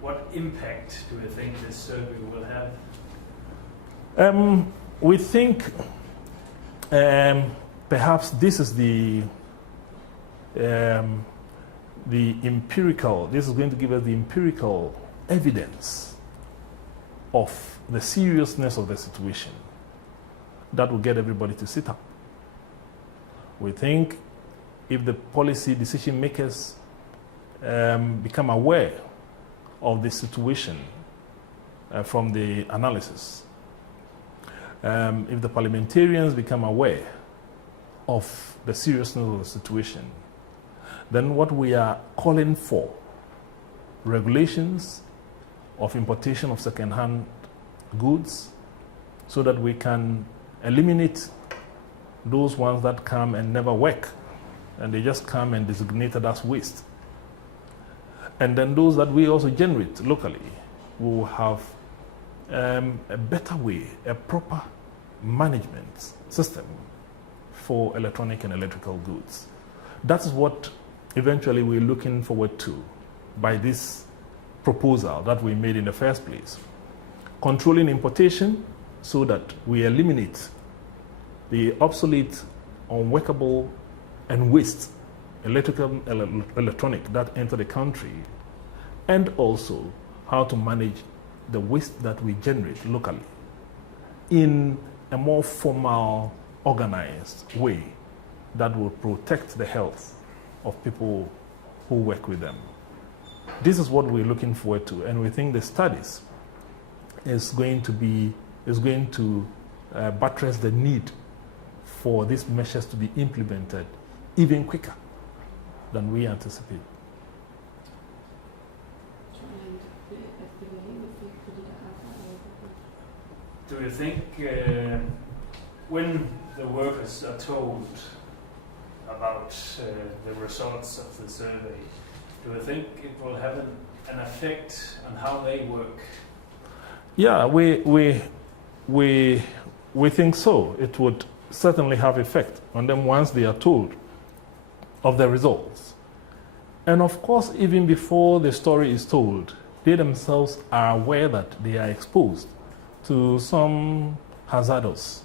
what impact do you think this survey will have? We think perhaps this is the empirical, this is going to give us the empirical evidence of the seriousness of the situation that will get everybody to sit up. We think if the policy decision makers become aware of the situation from the analysis, if the parliamentarians become aware of the seriousness of the situation, then what we are calling for, regulations of importation of second-hand goods, so that we can eliminate those ones that come and never work, and they just come and designated as waste. And then those that we also generate locally will have a better way, a proper management system for electronic and electrical goods. That is what eventually we're looking forward to by this proposal that we made in the first place. Controlling importation so that we eliminate the obsolete, unworkable, and waste electrical, electronic that enter the country, and also how to manage the waste that we generate locally in a more formal, organized way that will protect the health of people who work with them. This is what we're looking forward to, and we think the studies is going to buttress the need for these measures to be implemented even quicker than we anticipate. Do you think when the workers are told about the results of the survey, do you think it will have an effect on how they work? Yeah, we think so. It would certainly have effect on them once they are told of the results. And of course, even before the story is told, they themselves are aware that they are exposed to some hazardous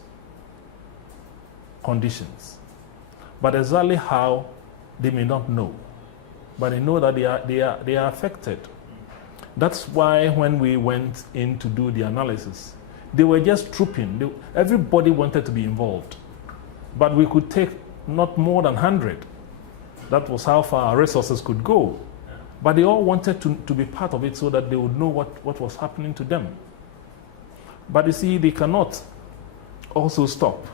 conditions. But exactly how, they may not know. But they know that they are affected. That's why when we went in to do the analysis, they were just trooping. Everybody wanted to be involved. But we could take not more than 100. That was how far our resources could go. But they all wanted to be part of it so that they would know what was happening to them. But you see, they cannot also stop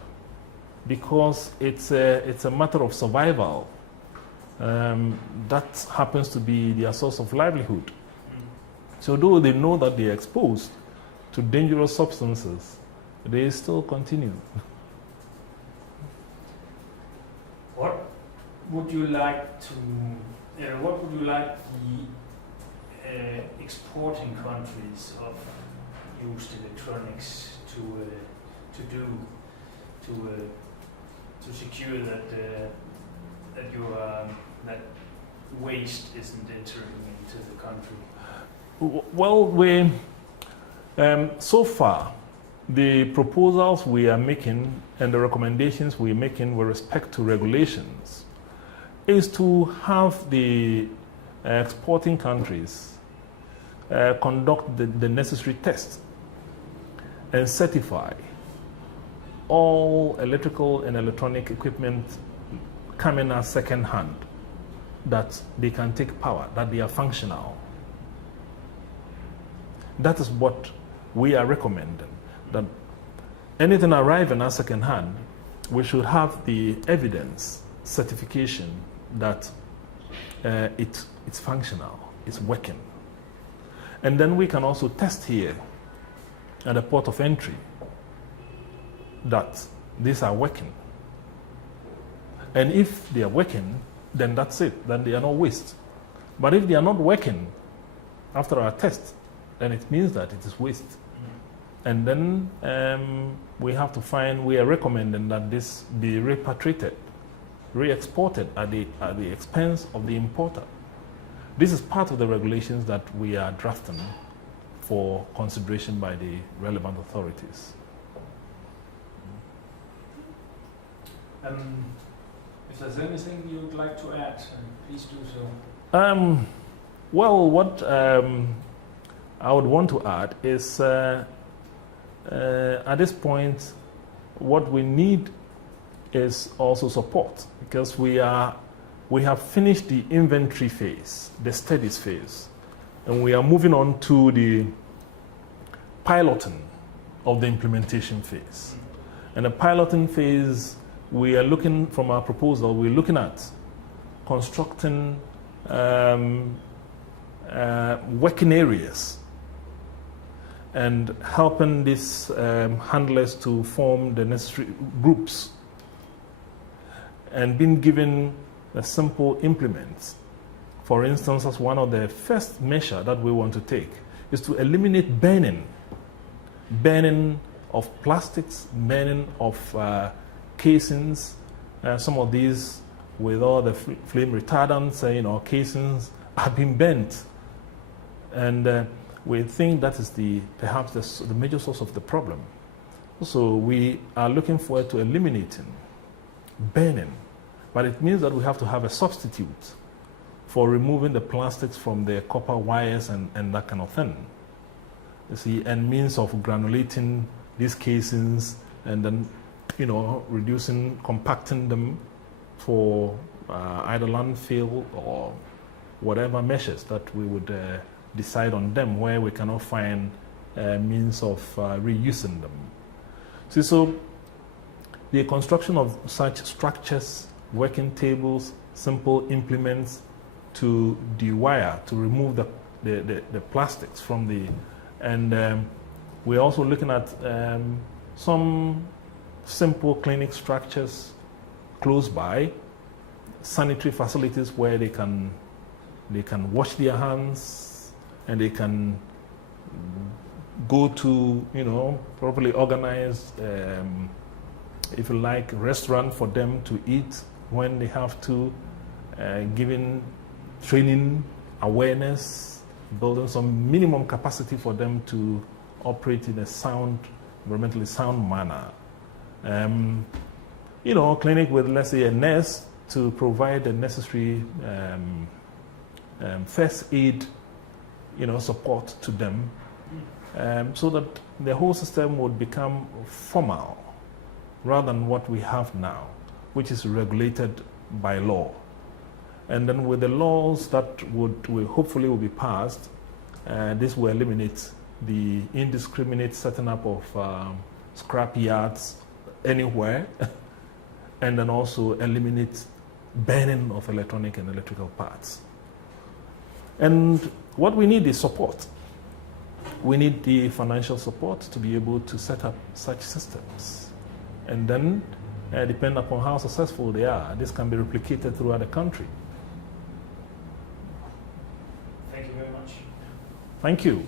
because it's a matter of survival. That happens to be their source of livelihood. So though they know that they are exposed to dangerous substances, they still continue. What would you like to? What would you like the exporting countries of used electronics to do to secure that that waste isn't entering into the country? Well, so far, the proposals we are making and the recommendations we're making with respect to regulations is to have the exporting countries conduct the necessary tests and certify all electrical and electronic equipment coming as second-hand, that they can take power, that they are functional. That is what we are recommending, that anything arriving as second-hand, we should have the evidence, certification that it's functional, it's working. And then we can also test here at the port of entry that these are working. And if they are working, then that's it, then they are not waste. But if they are not working after our test, then it means that it is waste. And then we have to find, we are recommending that this be repatriated, re-exported at the expense of the importer. this is part of the regulations that we are drafting for consideration by the relevant authorities. If there's anything you'd like to add, please do so. Well, what I would want to add is at this point, what we need is also support, because we have finished the inventory phase, the studies phase, and we are moving on to the piloting of the implementation phase. And the piloting phase, we are looking, from our proposal, we're looking at constructing working areas and helping these handlers to form the necessary groups, and being given a simple implement. For instance, as one of the first measures that we want to take is to eliminate burning of plastics, burning of casings. Some of these, with all the flame retardants, casings have been burnt, and we think that is perhaps the major source of the problem. So we are looking forward to eliminating burning, but it means that we have to have a substitute for removing the plastics from the copper wires and that kind of thing. You see, and means of granulating these casings and then, compacting them for either landfill or whatever measures that we would decide on them, where we cannot find means of reusing them. See, so the construction of such structures, working tables, simple implements to dewire, to remove the plastics from the, and we're also looking at some simple clinic structures close by, sanitary facilities where they can wash their hands, and they can go to, properly organized, if you like, restaurant for them to eat when they have to, giving training, awareness, building some minimum capacity for them to operate in a sound, environmentally sound manner. Clinic with, let's say, a nurse to provide the necessary first aid, support to them, so that the whole system would become formal rather than what we have now, which is regulated by law. And then with the laws that will hopefully will be passed, this will eliminate the indiscriminate setting up of scrap yards anywhere, and then also eliminate burning of electronic and electrical parts. And what we need is support. We need the financial support to be able to set up such systems. And then, depending upon how successful they are, this can be replicated throughout the country. Thank you very much. Thank you.